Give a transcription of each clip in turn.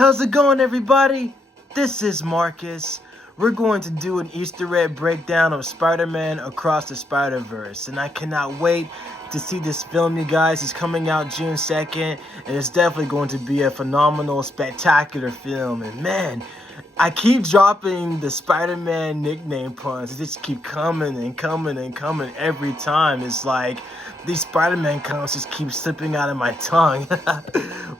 How's it going, everybody? This is Marcus. We're going to do an Easter egg breakdown of Spider-Man Across the Spider-Verse, and I cannot wait to see this film, you guys. It's coming out June 2nd, and it's definitely going to be a phenomenal, spectacular film. And man, I keep dropping the Spider-Man nickname puns. They just keep coming and coming and coming every time. It's like these Spider-Man comments just keep slipping out of my tongue.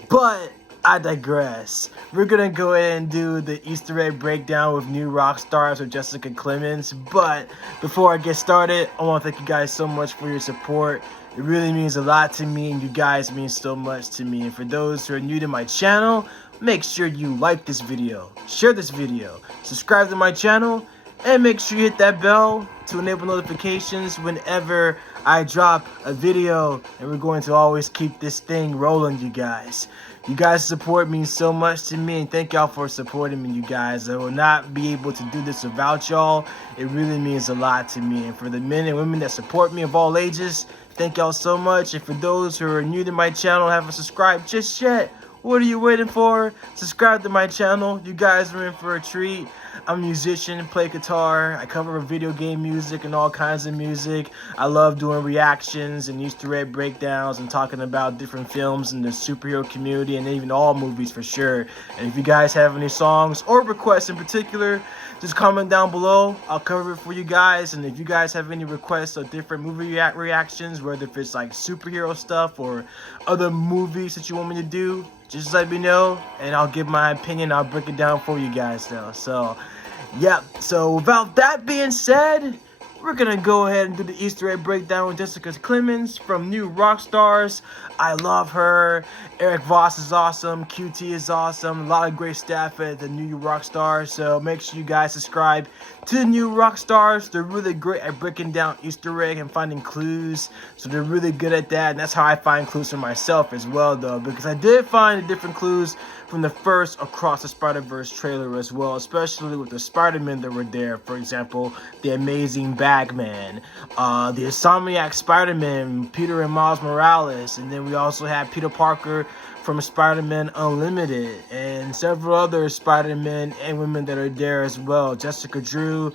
But I digress. We're gonna go ahead and do the Easter egg breakdown with New Rockstars with Jessica Clemens. But before I get started, I want to thank you guys so much for your support. It really means a lot to me, and you guys mean so much to me. And for those who are new to my channel, make sure you like this video, share this video, subscribe to my channel, and make sure you hit that bell to enable notifications whenever I drop a video. And we're going to always keep this thing rolling, you guys. You guys' support means so much to me, and thank y'all for supporting me, you guys. I will not be able to do this without y'all. It really means a lot to me. And for the men and women that support me of all ages, thank y'all so much. And for those who are new to my channel and haven't subscribed just yet, what are you waiting for? Subscribe to my channel. You guys are in for a treat. I'm a musician, play guitar, I cover video game music and all kinds of music. I love doing reactions and Easter egg breakdowns and talking about different films in the superhero community and even all movies for sure. And if you guys have any songs or requests in particular, just comment down below. I'll cover it for you guys. And if you guys have any requests of different movie reactions, whether if it's like superhero stuff or other movies that you want me to do, just let me know and I'll give my opinion. I'll break it down for you guys though. So, yeah. So without that being said, we're gonna go ahead and do the Easter egg breakdown with Jessica Clemens from New Rockstars. I love her. Eric Voss is awesome. QT is awesome. A lot of great staff at the New Rockstars. So make sure you guys subscribe to the New Rockstars. They're really great at breaking down Easter egg and finding clues. So they're really good at that. And that's how I find clues for myself as well, though, because I did find the different clues from the first Across the Spider-Verse trailer as well, especially with the Spider-Men that were there. For example, the Amazing Bagman, the Insomniac Spider-Man, Peter and Miles Morales, and then we also had Peter Parker from Spider-Man Unlimited, and several other Spider-Men and women that are there as well. Jessica Drew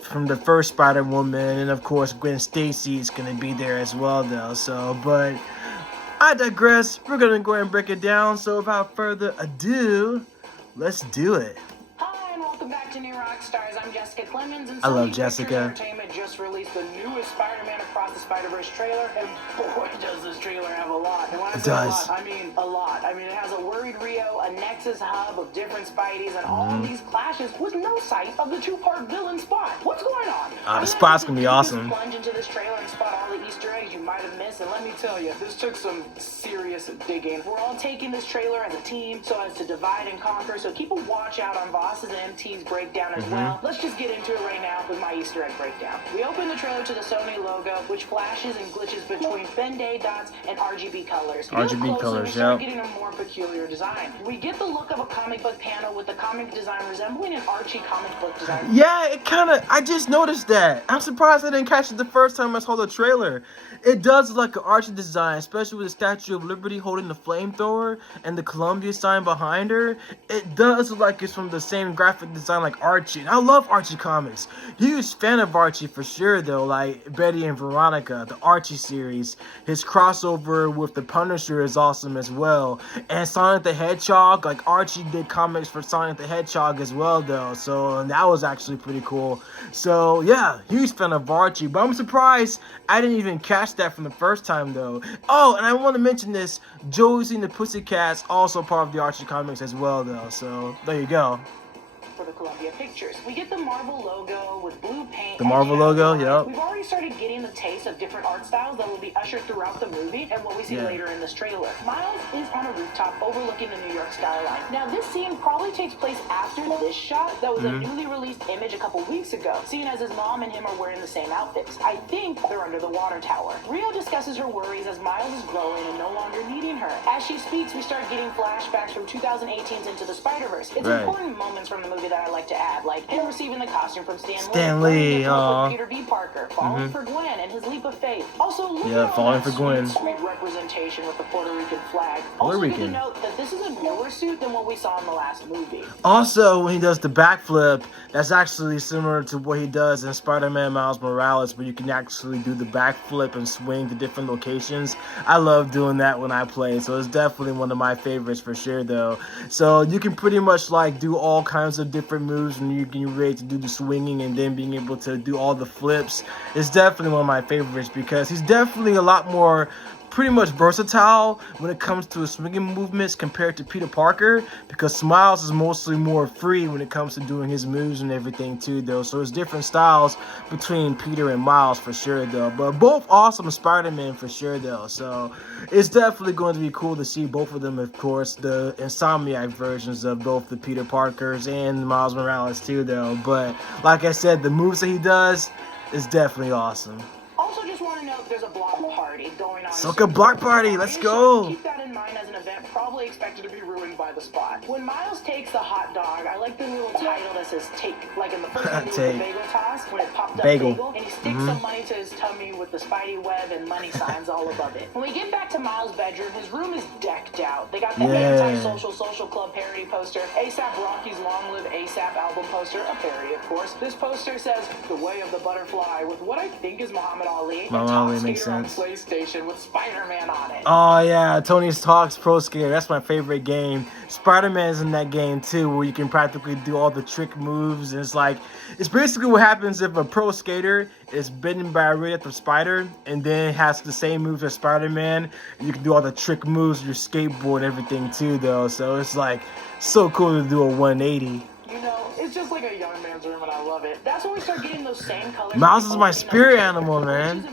from the first Spider-Woman, and of course Gwen Stacy is going to be there as well though. So, but I digress. We're going to go ahead and break it down. So without further ado, let's do it. Hi, and welcome back to New Rockstars. I'm Jessica Clemens, and I love Sony Jessica. Pictures Entertainment just released the newest Spider-Man Across the Spider-Verse trailer, and boy, does this trailer have a lot. And when I say a lot, I mean a lot. I mean, it has a worried Rio, a Nexus hub of different Spideys, and all of these clashes with no sight of the two-part villain Spot. What's going on? The Spot's gonna be awesome. Plunge into this trailer and spot all the Easter eggs you might have missed, and let me tell you, this took some serious digging. We're all taking this trailer as a team so as to divide and conquer, so keep a watch out on Voss's and MT's breakdown as well. Let's just get into it right now with my Easter egg breakdown. We open the trailer to the Sony logo, which flashes and glitches between Ben-Day dots and RGB colors. RGB colors, we start getting a more peculiar design. We get the look of a comic book panel with the comic design resembling an Archie comic book design. Yeah, it kind of, I just noticed that. I'm surprised I didn't catch it the first time I saw the trailer. It does look like an Archie design, especially with the Statue of Liberty holding the flamethrower and the Columbia sign behind her. It does look like it's from the same graphic design like Archie. And I love Archie comics. Huge fan of Archie for sure though, like Betty and Veronica, the Archie series. His crossover with the Punisher is awesome as well. And Sonic the Hedgehog, like Archie did comics for Sonic the Hedgehog as well though. So that was actually pretty cool. So yeah, huge fan of Archie. But I'm surprised I didn't even catch that from the first time though. Oh, and I want to mention this, Josie and the Pussycats also part of the Archie comics as well though. So there you go. For the Columbia Pictures, we get the Marvel logo with blue paint. The Marvel logo, yep. We've already started getting the taste of different art styles that will be ushered throughout the movie and what we see later in this trailer. Miles is on a rooftop overlooking the New York skyline. Now, this scene probably takes place after this shot that was a newly released image a couple weeks ago, seeing as his mom and him are wearing the same outfits. I think they're under the water tower. Rio discusses her worries as Miles is growing and no longer needing her. As she speaks, we start getting flashbacks from 2018's Into the Spider-Verse. It's important moments from the movie that I like to add, like him receiving the costume from Stan Lee, Peter B. Parker, falling falling for Gwen and his leap of faith. Also, look Yeah, at falling for Gwen. Sweet representation with the Puerto Rican flag. Puerto Also, Rican. good to note that this is a newer suit than what we saw in the last movie. Also, when he does the backflip, that's actually similar to what he does in Spider-Man Miles Morales, where you can actually do the backflip and swing to different locations. I love doing that when I play, so it's definitely one of my favorites for sure, though. So you can pretty much like do all kinds of different moves when you get ready to do the swinging and then being able to do all the flips. It's definitely one of my favorites because he's definitely a lot more pretty much versatile when it comes to his swinging movements compared to Peter Parker, because Miles is mostly more free when it comes to doing his moves and everything too, though. So it's different styles between Peter and Miles for sure, though. But both awesome Spider-Man for sure, though. So it's definitely going to be cool to see both of them, of course, the Insomniac versions of both the Peter Parkers and Miles Morales too, though. But like I said, the moves that he does is definitely awesome. Also, just want to note there's a block party going on. Soca block party, let's go! Keep that in mind as an event probably expected to be ruined by the spot. When Miles takes the hot dog, I like the little title that says take, like in the first one, the bagel toss, when it popped up bagel, and he sticks some money to his tummy with the spidey web and money signs all above it. When we get back to Miles' bedroom, his room is decked out. They got the anti-social social club parody poster, A$AP Rocky's Long Live A$AP album poster, a parody of course. This poster says The Way of the Butterfly with what I think is Muhammad Ali. Muhammad Ali makes sense. On PlayStation with Spider-Man on it. Oh yeah, Tony Hawk's Pro Skater. That's my favorite game. Spider-Man's in that game too, where you can practically do all the trick moves. And it's basically what happens if a pro skater is bitten by a radioactive spider and then has the same moves as Spider-Man. You can do all the trick moves, your skateboard and everything too, though. So it's like so cool to do a 180. You know, it's just like a young man's room, and I love it. That's when we start getting those same colors. Miles is my spirit animal, man.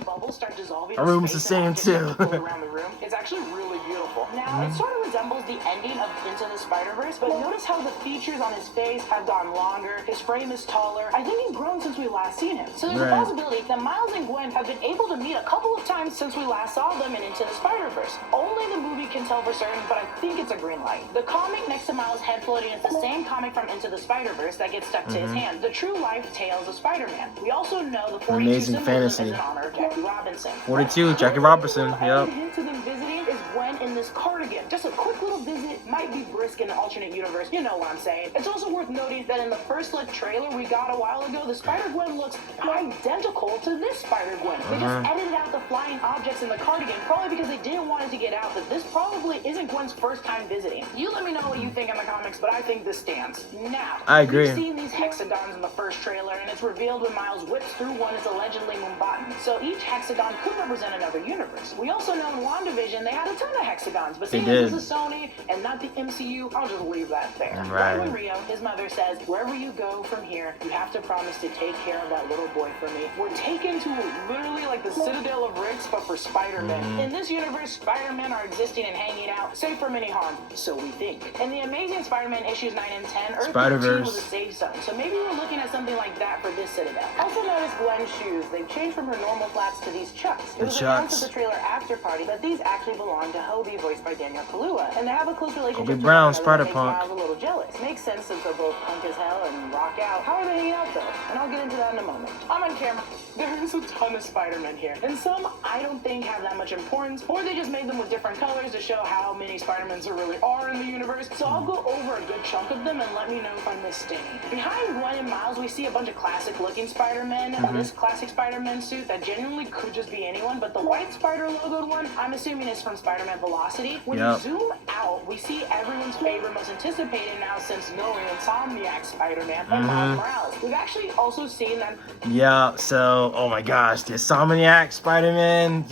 Our room's the same too. Around the room. It's actually really beautiful. Now, it sort of resembles the ending of Into the Spider-Verse, but notice how the features on his face have gotten longer. His frame is taller. I think he's grown since we last seen him. So there's a possibility that Miles and Gwen have been able to meet a couple of times since we last saw them in Into the Spider-Verse. Only the movie can tell for certain, but I think it's a green light. The comic next to Miles' head floating is the same comic from Into the Spider-Verse that gets stuck to his hand, The True Life Tales of Spider-Man. We also know the 42 Amazing fantasy. is in honor of Jackie Robinson. 42, Jackie Robinson, yep. Hint to them visiting is Gwen in this cardigan. Just a quick little visit, might be brisk in an alternate universe, you know what I'm saying. It's also worth noting that in the first look trailer we got a while ago, the Spider-Gwen looks identical to this Spider-Gwen. They just edited out the flying objects in the cardigan, probably because they didn't want it to get out that this probably isn't Gwen's first time visiting. You let me know what you think in the comics, but I think this stands. Now, I agree. We've seen these hexagons in the first trailer, and it's revealed when Miles whips through one, it's allegedly Mumbattan. So each hexagon could represent another universe. We also know in WandaVision they had a ton of hexagons, but seeing as this is Sony and not the MCU, I'll just leave that there. Right when Rio, his mother says, wherever you go from here, you have to promise to take care of that little boy for me. We're taken to literally like the Citadel of Ricks, but for Spider-Man. In this universe, Spider-Men are existing and hanging out, safe from any harm, so we think. In the Amazing Spider-Man issues 9 and 10, Earth 15 was a safe zone, so maybe we're looking at something like that for this Citadel. Also notice Gwen's shoes. They've changed from her normal flats to these chucks. It was announced at the trailer after party that these actually belong to Hobie, voiced by Daniel Kaluuya, and they have a close relationship. Hobie Brown, Spider-Punk. A little jealous. Makes sense since they're both punk as hell and rock out. How are they hanging out though? And I'll get into that in a moment. I'm on camera. There is a ton of Spider-Men here, and some I don't think have that much importance, or they just made them with different colors to show how many Spider-Mans there really are in the universe. So I'll go over a good chunk of them and let me know if I missed any. Behind Gwen and Miles, we see a bunch of classic-looking Spider-Men. This classic Spider-Man suit that genuinely could just be anyone, but the white spider logoed one, I'm assuming is from Spider-Man Velocity. When you zoom out, we see everyone's favorite, most anticipated now since knowing Insomniac Spider-Man and Miles Morales. We've actually also seen them. Yeah, so, oh my gosh, the Insomniac Spider-Man,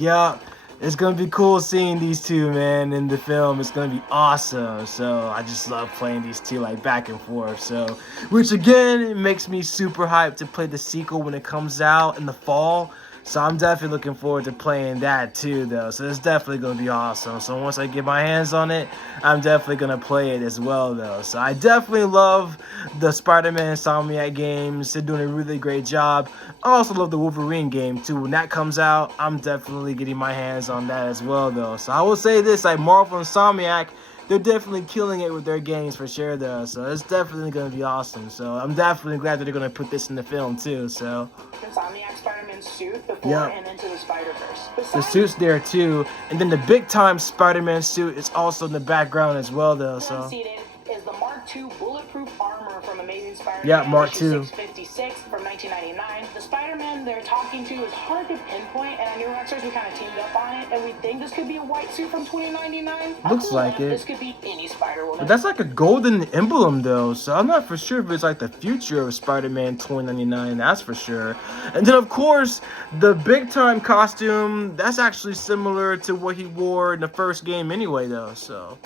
it's gonna be cool seeing these two, man, in the film. It's gonna be awesome. So I just love playing these two like back and forth. So, which again, it makes me super hyped to play the sequel when it comes out in the fall. So I'm definitely looking forward to playing that too, though. So it's definitely going to be awesome. So once I get my hands on it, I'm definitely going to play it as well, though. So I definitely love the Spider-Man Insomniac games. They're doing a really great job. I also love the Wolverine game too. When that comes out, I'm definitely getting my hands on that as well, though. So I will say this, like Marvel Insomniac, they're definitely killing it with their games for sure, though. So it's definitely gonna be awesome. So I'm definitely glad that they're gonna put this in the film too. So. Insomniac Spider-Man suit before and into the Spider-Verse. The suit's there too, and then the big time Spider-Man suit is also in the background as well, though. So. Is the Mark II bulletproof armor from Amazing Spider-Man. Yeah, Mark II. 656 from 1999. The Spider-Man they're talking to is hard to pinpoint, and at New Rockstars we kind of teamed up on it, and we think this could be a white suit from 2099. Looks like it. This could be any Spider-Woman. But that's like a golden emblem, though, so I'm not for sure if it's like the future of Spider-Man 2099. That's for sure. And then, of course, the big time costume. That's actually similar to what he wore in the first game, anyway, though. So.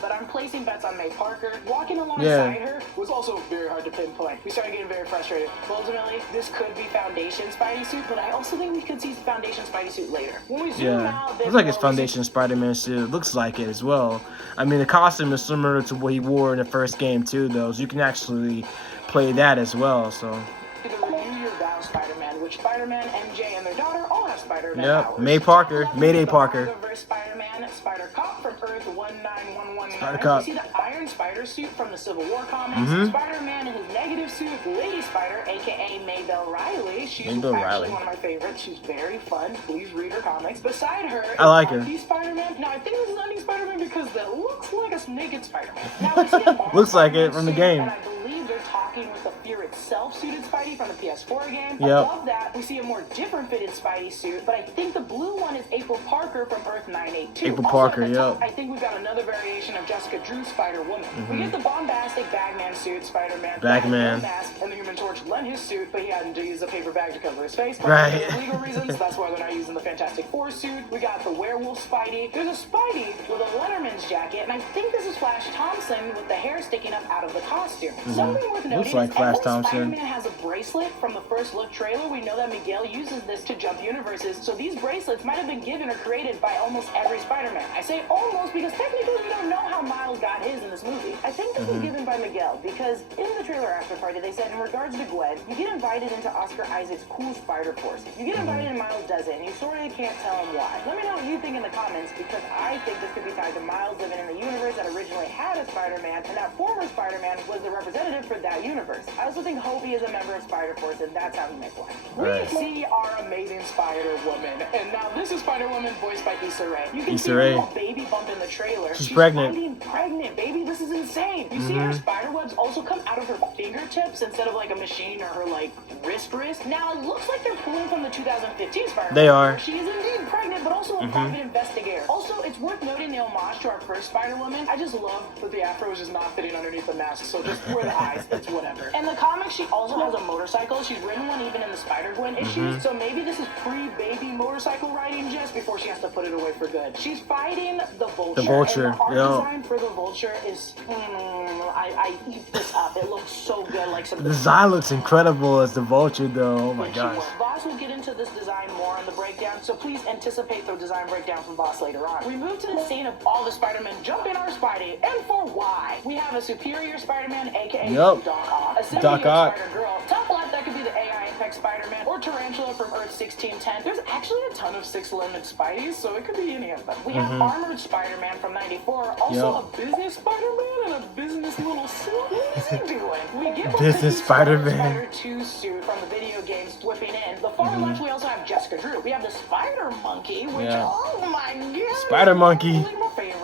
But I'm placing bets on May Parker. Walking alongside her was also very hard to pinpoint. We started getting very frustrated. Ultimately, this could be Foundation Spidey suit, but I also think we could see Foundation Spidey suit later. When we zoom out, looks like it's Foundation Spider-Man suit. Looks like it as well. I mean, the costume is similar to what he wore in the first game too, though. So you can actually play that as well. So. The Renew Your Vow Spider-Man, which Spider-Man, MJ, and their daughter all have Spider-Man powers. May Parker, Mayday Parker. Spider-Man, Spider-Cop from Earth 19119. Spider-Cop. You see the Iron Spider suit from the Civil War comics. Spider-Man in his negative suit, Lady Spider, aka Maybelle Riley. She's actually one of my favorites. She's very fun. Please read her comics. Beside her, I like her. Spider-Man. Now I think this is Undy Spider-Man because that looks like a naked Spider-Man. Now we see looks like it from the game. And I believe they're talking with the Fear itself suited Spidey from the PS4 game. Yep. Above that, we see a more different fitted Spidey suit, but I think the blue one is April Parker from Earth 982. April Parker, yep. I think we've got another variation of Jessica Drew Spider-Woman. We get the bombastic Bagman suit, Spider-Man, Bagman mask, and the Human Torch lent his suit, but he had to use a paper bag to cover his face. Right. For legal reasons, that's why they're not using the Fantastic Four suit. We got the Werewolf Spidey. There's a Spidey with a Letterman's jacket, and I think this is Flash Thompson with the hair sticking up out of the costume. Something worth noting looks like is Flash every Thompson. Spider-Man has a bracelet from the first look trailer. We know that Miguel uses this to jump universes, so these bracelets might have been given or created by almost every Spider-Man. I say almost because technically we don't know how Miles got his in this movie. I think this was given by Miguel because in the trailer after party they said in regards to Gwen, you get invited into Oscar Isaac's cool Spider Force. You get invited and Miles doesn't, and you sort of can't tell him why. Let me know what you think in the comments because I think this could be tied to Miles living in the universe that originally had a Spider-Man, and that former Spider-Man was the representative for that universe. I also think Hobie is a member of Spider Force, and that's how he met Gwen. We see our amazing Spider-Woman, and now this is Spider-Woman voiced by Issa Rae. You can see a little baby bump in the trailer. She's pregnant. Pregnant, baby. This is insane. You see her spider webs also come out of her fingertips instead of like a machine or her like wrist. Now it looks like they're pulling from the 2015 Spider-Man. They are. She is indeed pregnant, but also a private investigator. Also, it's worth noting the homage to our first Spider-Woman. I just love that the afro is just not fitting underneath the mask, so just wear the eyes. It's whatever. In the comics, she also has a motorcycle. She's ridden one even in the Spider-Gwen issues, so maybe this is pre-baby motorcycle riding just before she has to put it away for good. She's fighting the Vulture. The Vulture, and the art design for the Vulture is, I eat this up. It looks so good. Like some. The design looks incredible as the Vulture, though. Oh my gosh. Voss will get into this design more on the breakdown, so please anticipate the design breakdown from Voss later on. We move to the scene of all the Spider-Men jumping our Spidey, and for why? We have a superior Spider-Man, aka Doc Ock, a symbiote Spider-Girl, top left that could be the AI Impact Spider-Man, or Tarantula from Earth 1610. There's actually a ton of six-limbed Spideys, so it could be any of them. We have Armored Spider-Man from 94, also a business Spider-Man and a business little suit. What is he doing? We get Business Spider-Man. Spider 2 suit from the video games whipping in. The far left, we also have Jessica Drew. We have the Spider Monkey, which, oh my god. Spider Monkey.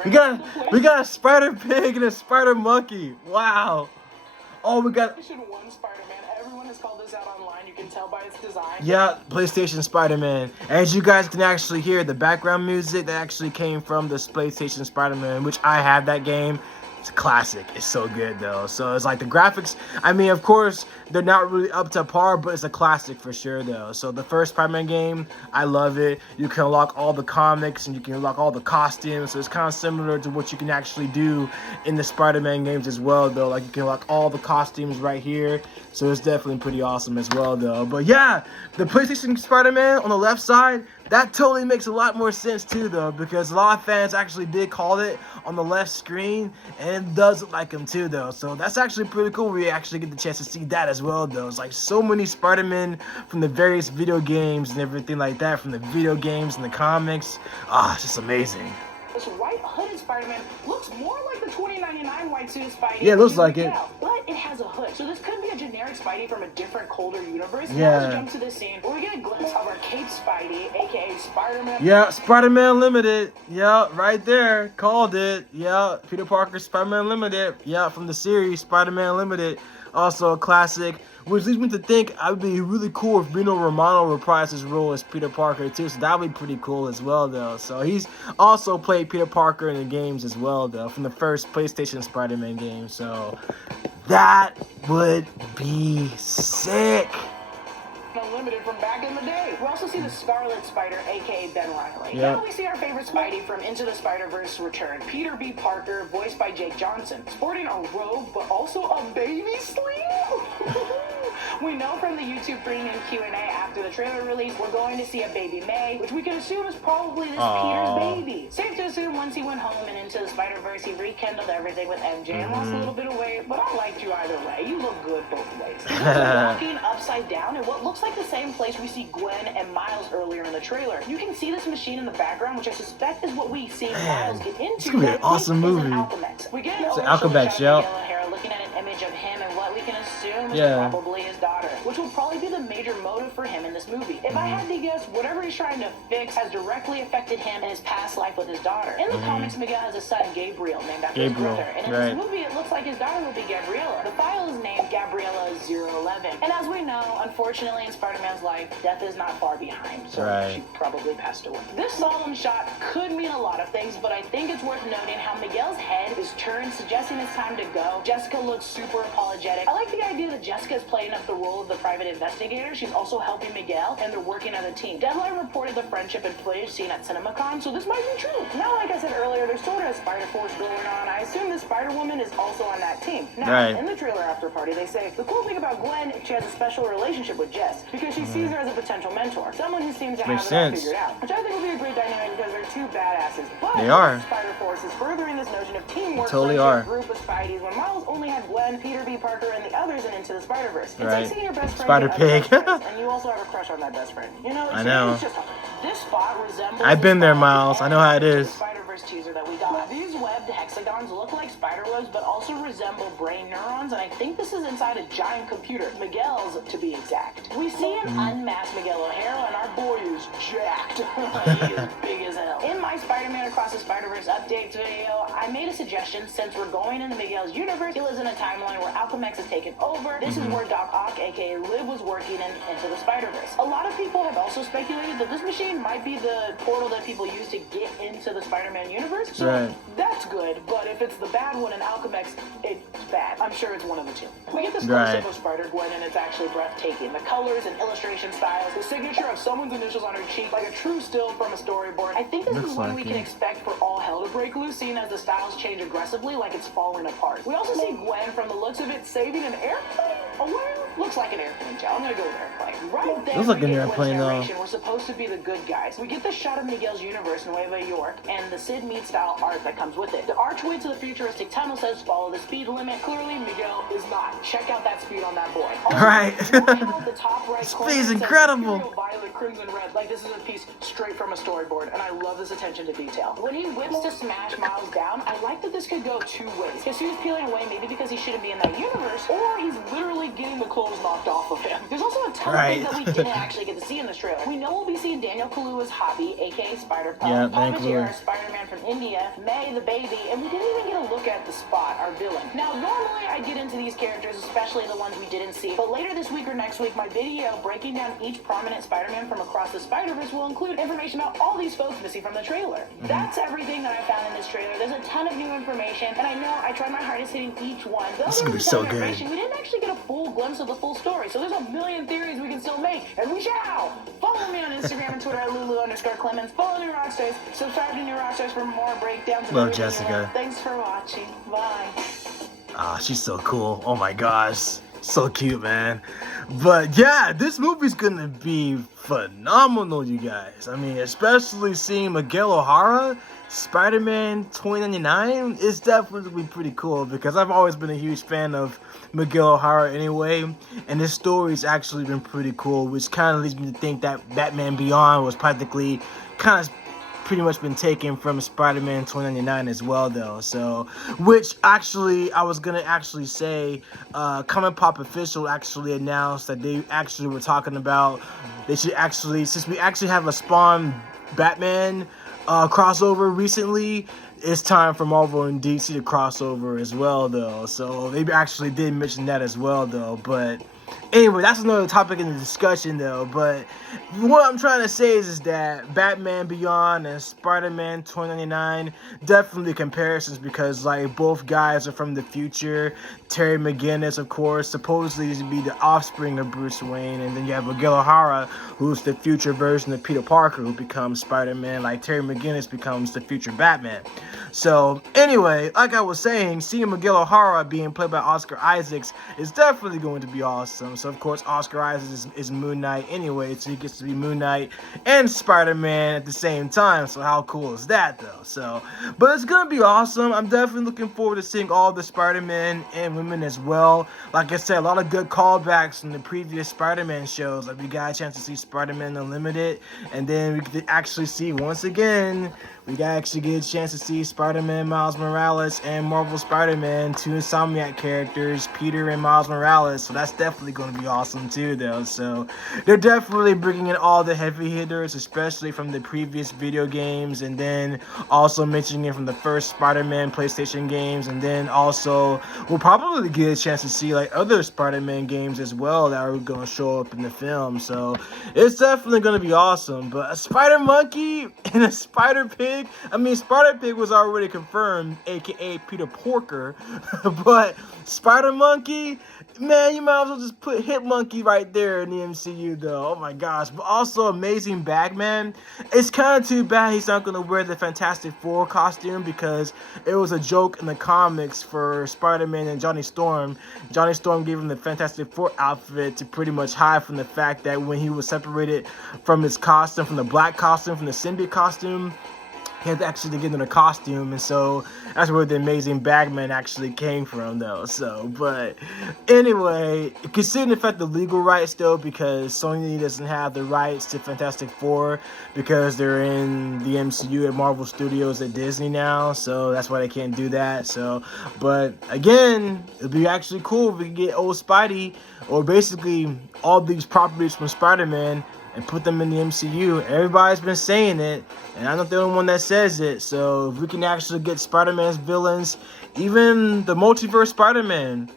We got a Spider Pig and a Spider Monkey. Wow. Oh, we got. One Spider-Man. Everyone has called this out online. You can tell by its design. Yeah, PlayStation Spider-Man. As you guys can actually hear, the background music that actually came from this PlayStation Spider-Man, which I have that game. It's a classic. It's so good though. So it's like the graphics, I mean, of course they're not really up to par, but it's a classic for sure though. So the first Spider-Man game, I love it. You can unlock all the comics and you can unlock all the costumes, so it's kind of similar to what you can actually do in the Spider-Man games as well though. Like you can unlock all the costumes right here, so it's definitely pretty awesome as well though. But yeah, the PlayStation Spider-Man on the left side, that totally makes a lot more sense too though, because a lot of fans actually did call it on the left screen, and it does look like him too though. So that's actually pretty cool. We actually get the chance to see that as well though. It's like so many Spider-Men from the various video games and everything like that, from the video games and the comics. It's just amazing. This white hooded Spider-Man looks more like the $20.99 white suit Spidey. Yeah, it looks like it. But it has a hood, so this could be a generic Spidey from a different, colder universe. Yeah. Now let's jump to this scene where we get a glimpse of our Cape Spidey, aka Spider-Man. Yeah, Spider-Man Limited. Yeah, right there. Called it. Yeah, Peter Parker, Spider-Man Limited. Yeah, from the series, Spider-Man Limited. Also a classic. Which leads me to think it would be really cool if Reno Romano reprised his role as Peter Parker too. So that would be pretty cool as well, though. So he's also played Peter Parker in the games as well, though, from the first PlayStation Spider-Man game. So that would be sick. Unlimited from back in the day. We also see the Scarlet Spider, aka Ben Reilly. Yep. Then we see our favorite Spidey from Into the Spider-Verse return, Peter B. Parker, voiced by Jake Johnson, sporting a robe but also a baby sleeve. We know from the YouTube premium Q&A after the trailer release, we're going to see a baby May, which we can assume is probably this Peter's baby. Safe to assume once he went home and Into the Spider-Verse, he rekindled everything with MJ and lost a little bit of weight, but I liked you either way. You look good both ways. He's also walking upside down in what looks like the same place we see Gwen and Miles earlier in the trailer. You can see this machine in the background, which I suspect is what we see Miles get into. It's gonna be an awesome movie. We get an Alchemax, shot of Miguel O'Hara looking at an image of him and what we can assume is probably his daughter, which will probably be the major motive for him in this movie. If I had to guess, whatever he's trying to fix has directly affected him in his past life with his daughter. In the comics, Miguel has a son, Gabriel, named after his brother, and in this movie, it looks like his daughter will be Gabriella. The file is named Gabriella 011, and as we know, unfortunately, in Spider-Man's life, death is not far behind, so she probably passed away. This solemn shot could mean a lot of things, but I think it's worth noting how Miguel's head is turned, suggesting it's time to go. Jessica looks super apologetic. I like the idea that Jessica is playing up the role of the private investigator. She's also helping Miguel, and they're working as a team. Deadline reported the friendship and footage seen at CinemaCon, so this might be true. Now, like I said earlier, there's sort of a Spider-Force going on. I assume the Spider-Woman is also on that team. Now, in the trailer after party, they say, the cool thing about Gwen, she has a special relationship with Jess, because she sees her as a potential mentor, someone who seems to have it all figured out, which I think will be a great dynamic because they're two badasses. But they are. Spider-Force is furthering this notion of teamwork. Totally are. Group of Spideys when Miles only had Gwen, Peter B. Parker, and the others in Into the Spider-Verse. It's like seeing your best friend Spider-Pig. and you also have a crush on that best friend. You know, it's just this spot resembles. I've been there, Miles. I know how it is. Spider-Verse teaser that we got. These webbed hexagons look like spider webs, but also resemble brain neurons, and I think this is inside a giant computer. Miguel's, to be exact. We see an unmasked Miguel O'Hara, and our boy is jacked. He is big as hell. In my Spider-Man Across the Spider-Verse updates video, I made a suggestion. Since we're going into Miguel's universe, he lives in a timeline where Alchemax has taken over. This is where Doc Ock, aka Liv, was working Into the Spider-Verse. A lot of people have also speculated that this machine might be the portal that people use to get into the Spider-Man universe. So that's good, but if it's the bad one in Alchemax, it's bad. I'm sure it's one of the two. We get this close-up of Spider-Gwen, and it's actually breathtaking. The colors and illustration styles, the signature of someone's initials on her cheek, like a true still from a storyboard. I think this is one we can expect for all hell to break loose, seeing as the styles change aggressively like it's falling apart. We also see Gwen, from the looks of it, saving an airplane? Oh, well, looks like an airplane, Joe. I'm gonna go with airplane. Right there, looks like an airplane, though. We're supposed to be the good guys. We get the shot of Miguel's universe, Nueva York, and the Sid Mead style art that comes with it. The archway to the futuristic tunnel says follow the speed limit. Clearly, Miguel is not. Check out that speed on that boy. Also, the top right corner speed is incredible. Violet, crimson, red. Like, this is a piece straight from a storyboard, and I love this attention to detail. When he whips to smash Miles down, I like that this could go two ways. Because he was peeling away, maybe because he shouldn't be in that universe, or he's literally getting the clothes knocked off of him. There's also a ton of things that we didn't actually get to see in this trailer. We know we'll be seeing Daniel Kaluuya's hobby, aka Spider-Punk, Papa Jr., Spider-Man from India, May the baby, and we didn't even get a look at the Spot, our villain. Now, normally I get into these characters, especially the ones we didn't see, but later this week or next week, my video breaking down each prominent Spider-Man from across the Spider-Verse will include information about all these folks missing from the trailer. That's everything that I found in this trailer. There's a ton of new information, and I know I tried my hardest hitting each one. This is gonna be so good. We didn't actually get a full glimpse of the full story, so there's a million theories we can still make, and we shall! Follow me on Instagram and Twitter at Lulu_Clemens. Follow New Rockstars. Subscribe to New Rockstars for more breakdowns. Love Jessica. Thanks for watching. Bye. Ah, she's so cool. Oh my gosh. So cute, man. But yeah, this movie's gonna be phenomenal, you guys. I mean, especially seeing Miguel O'Hara, Spider-Man 2099 is definitely pretty cool because I've always been a huge fan of Miguel O'Hara anyway, and this story's actually been pretty cool, which kind of leads me to think that Batman Beyond was practically kind of pretty much been taken from Spider-Man 2099 as well, though. So, which actually, I was gonna actually say, Comic Pop Official actually announced that they actually were talking about, they should actually, since we actually have a Spawn Batman crossover recently, it's time for Marvel and DC to crossover as well, though. So they actually did mention that as well, though. But anyway, that's another topic in the discussion, though. But what I'm trying to say is that Batman Beyond and Spider-Man 2099 definitely comparisons, because like both guys are from the future. Terry McGinnis, of course, supposedly to be the offspring of Bruce Wayne, and then you have Miguel O'Hara, who's the future version of Peter Parker, who becomes Spider-Man, like Terry McGinnis becomes the future Batman. So anyway, like I was saying, seeing Miguel O'Hara being played by Oscar Isaacs is definitely going to be awesome. So of course Oscar Isaacs is Moon Knight anyway, so he gets to be Moon Knight and Spider-Man at the same time. So how cool is that, though? So, but it's gonna be awesome. I'm definitely looking forward to seeing all the Spider-Man and women as well. Like I said, a lot of good callbacks from the previous Spider-Man shows. Like we got a chance to see Spider-Man Unlimited, and then we could actually see once again, we got actually get a chance to see Spider-Man Miles Morales and Marvel Spider-Man, two Insomniac characters, Peter and Miles Morales. So that's definitely going to be awesome too, though. So they're definitely bringing in all the heavy hitters, especially from the previous video games, and then also mentioning it from the first Spider-Man PlayStation games, and then also we'll probably get a chance to see like other Spider-Man games as well that are going to show up in the film. So it's definitely going to be awesome. But a Spider Monkey and a Spider Pig, I mean, Spider Pig was already confirmed, aka Peter Porker, but Spider Monkey, man, you might as well just put Hit Monkey right there in the MCU, though. Oh my gosh. But also Amazing Bagman. It's kind of too bad he's not going to wear the Fantastic Four costume, because it was a joke in the comics for Spider-Man and Johnny Storm. Johnny Storm gave him the Fantastic Four outfit to pretty much hide from the fact that when he was separated from his costume, from the black costume, from the symbiote costume, he had to actually get in a costume, and so that's where the Amazing Bagman actually came from, though. So, but anyway, considering the fact the legal rights, though, because Sony doesn't have the rights to Fantastic Four because they're in the MCU at Marvel Studios at Disney now, so that's why they can't do that. So, but again, it'd be actually cool if we could get old Spidey, or basically all these properties from Spider-Man, and put them in the MCU. Everybody's been saying it, and I'm not the only one that says it. So if we can actually get Spider-Man's villains, even the multiverse Spider-Man,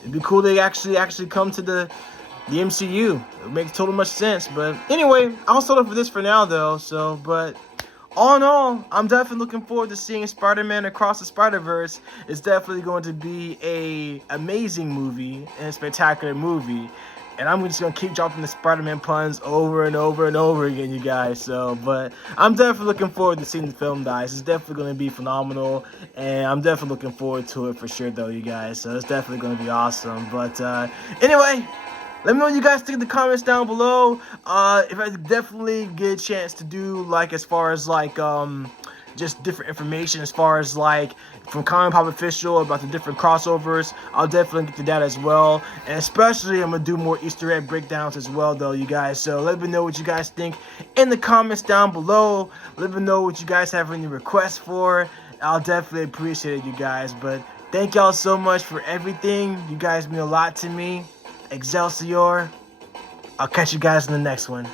it'd be cool they actually come to the MCU. It makes total much sense. But anyway, I'll settle for this for now, though. So, but all in all, I'm definitely looking forward to seeing Spider-Man Across the Spider-Verse. It's definitely going to be a amazing movie and a spectacular movie. And I'm just going to keep dropping the Spider-Man puns over and over and over again, you guys. So, but I'm definitely looking forward to seeing the film, guys. It's definitely going to be phenomenal. And I'm definitely looking forward to it for sure, though, you guys. So, it's definitely going to be awesome. But anyway, let me know what you guys think in the comments down below. If I definitely get a chance to do, like, as far as, like, just different information as far as like from Comic Pop Official about the different crossovers, I'll definitely get to that as well. And especially I'm gonna do more Easter egg breakdowns as well, though, you guys. So let me know what you guys think in the comments down below. Let me know what you guys have any requests for. I'll definitely appreciate it, you guys. But thank y'all so much for everything. You guys mean a lot to me. Excelsior. I'll catch you guys in the next one.